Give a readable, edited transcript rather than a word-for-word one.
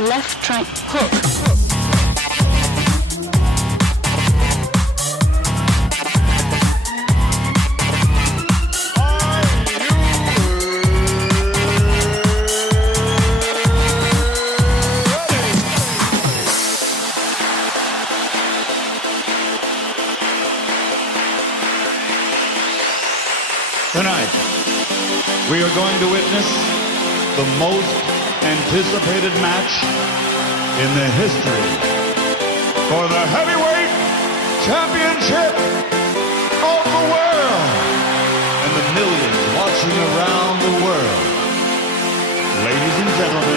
left triangle, hook. Tonight, we are going to witness the most anticipated match in the history for the heavyweight championship of the world and the millions watching around the world. Ladies and gentlemen,